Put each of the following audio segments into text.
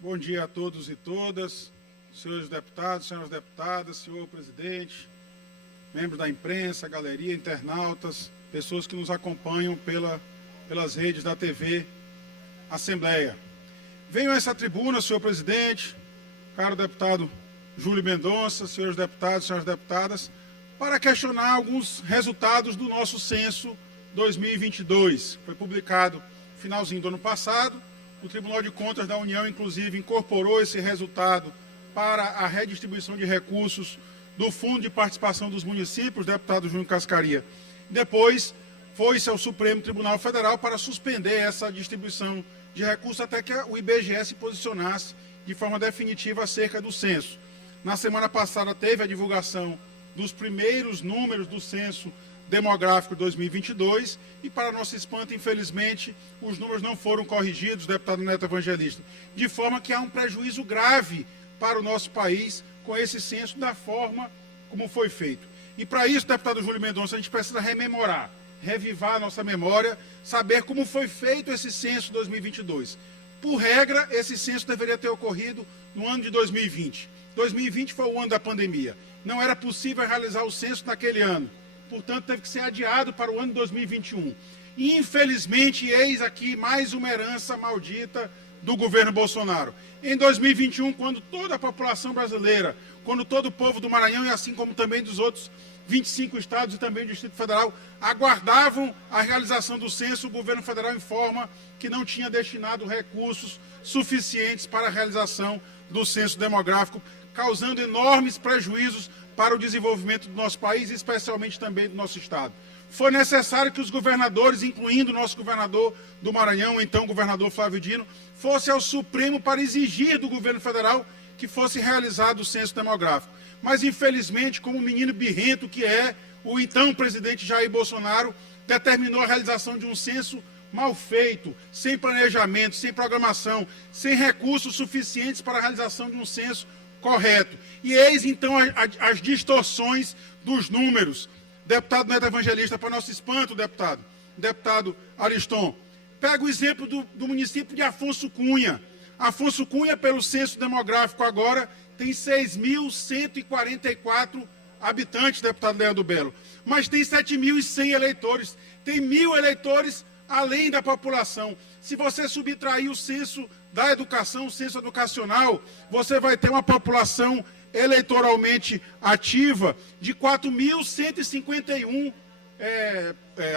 Bom dia a todos e todas, senhores deputados, senhoras deputadas, senhor presidente, membros da imprensa, galeria, internautas, pessoas que nos acompanham pelas redes da TV Assembleia. Venho a essa tribuna, senhor presidente, caro deputado Júlio Mendonça, senhores deputados, senhoras deputadas, para questionar alguns resultados do nosso censo 2022. Foi publicado no finalzinho do ano passado. O Tribunal de Contas da União, inclusive, incorporou esse resultado para a redistribuição de recursos do Fundo de Participação dos Municípios, deputado Júnior Cascaria. Depois, foi-se ao Supremo Tribunal Federal para suspender essa distribuição de recursos até que o IBGE se posicionasse de forma definitiva acerca do censo. Na semana passada, teve a divulgação dos primeiros números do censo demográfico 2022 e, para nosso espanto, infelizmente, os números não foram corrigidos, deputado Neto Evangelista, de forma que há um prejuízo grave para o nosso país com esse censo da forma como foi feito. E para isso, deputado Júlio Mendonça, a gente precisa rememorar, revivar a nossa memória, saber como foi feito esse censo 2022. Por regra, esse censo deveria ter ocorrido no ano de 2020. 2020 foi o ano da pandemia. Não era possível realizar o censo naquele ano. Portanto, teve que ser adiado para o ano de 2021. E, infelizmente, eis aqui mais uma herança maldita do governo Bolsonaro. Em 2021, quando toda a população brasileira, quando todo o povo do Maranhão, e assim como também dos outros 25 estados e também do Distrito Federal, aguardavam a realização do censo, o governo federal informa que não tinha destinado recursos suficientes para a realização do censo demográfico, causando enormes prejuízos para o desenvolvimento do nosso país, e especialmente também do nosso estado. Foi necessário que os governadores, incluindo o nosso governador do Maranhão, então governador Flávio Dino, fosse ao Supremo para exigir do governo federal que fosse realizado o censo demográfico. Mas, infelizmente, como menino birrento que é, o então presidente Jair Bolsonaro determinou a realização de um censo mal feito, sem planejamento, sem programação, sem recursos suficientes para a realização de um censo correto. E eis, então, as distorções dos números. Deputado Neto Evangelista, para nosso espanto, deputado Ariston, pega o exemplo do município de Afonso Cunha. Afonso Cunha, pelo censo demográfico agora, tem 6.144 habitantes, deputado Leandro Belo, mas tem 7.100 eleitores, tem 1.000 eleitores além da população. Se você subtrair o censo da educação, o censo educacional, você vai ter uma população eleitoralmente ativa de 4.151,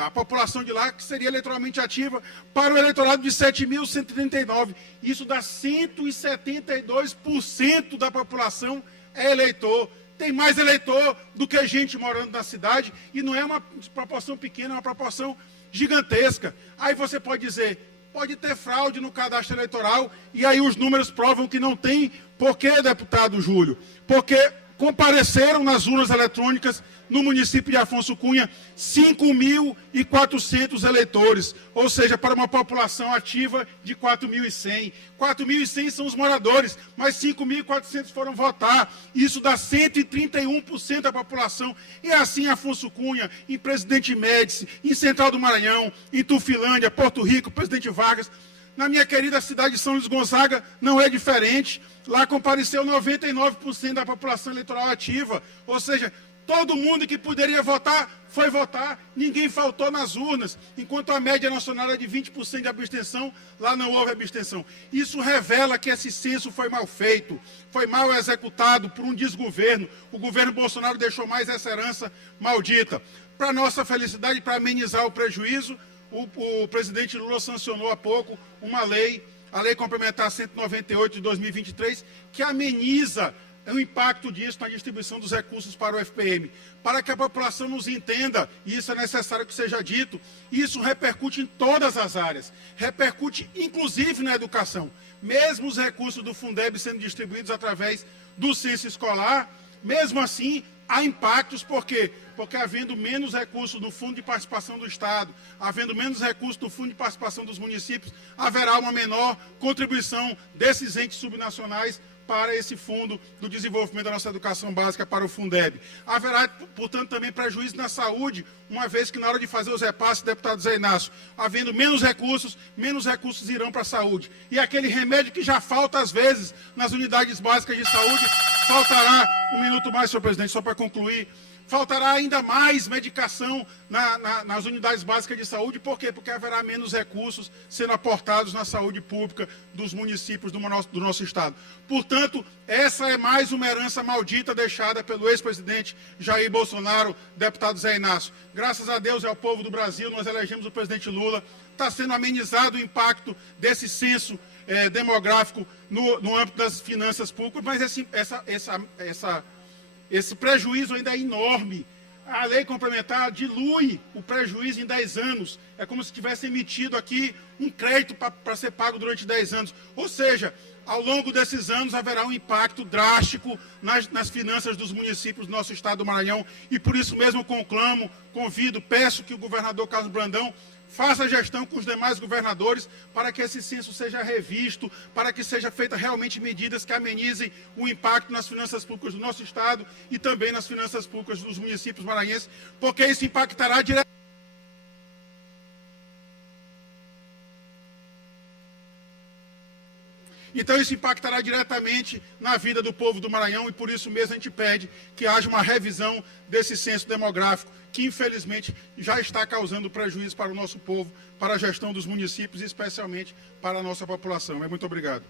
a população de lá que seria eleitoralmente ativa, para o eleitorado de 7.139. Isso dá 172% da população é eleitor. Tem mais eleitor do que gente morando na cidade, e não é uma proporção pequena, é uma proporção gigantesca. Aí você pode dizer, pode ter fraude no cadastro eleitoral, e aí os números provam que não tem. Por quê, deputado Júlio? Porque compareceram nas urnas eletrônicas no município de Afonso Cunha 5.400 eleitores, ou seja, para uma população ativa de 4.100. 4.100 são os moradores, mas 5.400 foram votar. Isso dá 131% da população. E assim Afonso Cunha, em Presidente Médici, em Central do Maranhão, em Tufilândia, Porto Rico, Presidente Vargas. Na minha querida cidade de São Luís Gonzaga não é diferente. Lá compareceu 99% da população eleitoral ativa, ou seja, todo mundo que poderia votar foi votar, ninguém faltou nas urnas, enquanto a média nacional é de 20% de abstenção, lá não houve abstenção. Isso revela que esse censo foi mal feito, foi mal executado por um desgoverno. O governo Bolsonaro deixou mais essa herança maldita. Para nossa felicidade, para amenizar o prejuízo, o presidente Lula sancionou há pouco uma lei, a Lei Complementar 198 de 2023, que ameniza o impacto disso na distribuição dos recursos para o FPM. Para que a população nos entenda, e isso é necessário que seja dito, isso repercute em todas as áreas, repercute inclusive na educação. Mesmo os recursos do Fundeb sendo distribuídos através do censo escolar, mesmo assim, há impactos. Por quê? Porque havendo menos recursos no Fundo de Participação do Estado, havendo menos recursos no Fundo de Participação dos municípios, haverá uma menor contribuição desses entes subnacionais para esse fundo do desenvolvimento da nossa educação básica, para o Fundeb. Haverá, portanto, também prejuízo na saúde, uma vez que na hora de fazer os repasses, deputado Zé Inácio, havendo menos recursos irão para a saúde. E aquele remédio que já falta, às vezes, nas unidades básicas de saúde, faltará, um minuto mais, senhor presidente, só para concluir, faltará ainda mais medicação nas unidades básicas de saúde. Por quê? Porque haverá menos recursos sendo aportados na saúde pública dos municípios do nosso estado. Portanto, essa é mais uma herança maldita deixada pelo ex-presidente Jair Bolsonaro, deputado Zé Inácio. Graças a Deus e ao povo do Brasil, nós elegemos o presidente Lula. Está sendo amenizado o impacto desse censo demográfico no âmbito das finanças públicas, mas esse prejuízo ainda é enorme. A lei complementar dilui o prejuízo em 10 anos. É como se tivesse emitido aqui um crédito para ser pago durante 10 anos. Ou seja, ao longo desses anos haverá um impacto drástico nas finanças dos municípios do nosso estado do Maranhão. E por isso mesmo convido, peço que o governador Carlos Brandão faça a gestão com os demais governadores para que esse censo seja revisto, para que seja feita realmente medidas que amenizem o impacto nas finanças públicas do nosso estado e também nas finanças públicas dos municípios maranhenses, porque isso impactará diretamente. Então isso impactará diretamente na vida do povo do Maranhão e por isso mesmo a gente pede que haja uma revisão desse censo demográfico, que infelizmente já está causando prejuízo para o nosso povo, para a gestão dos municípios e especialmente para a nossa população. Muito obrigado.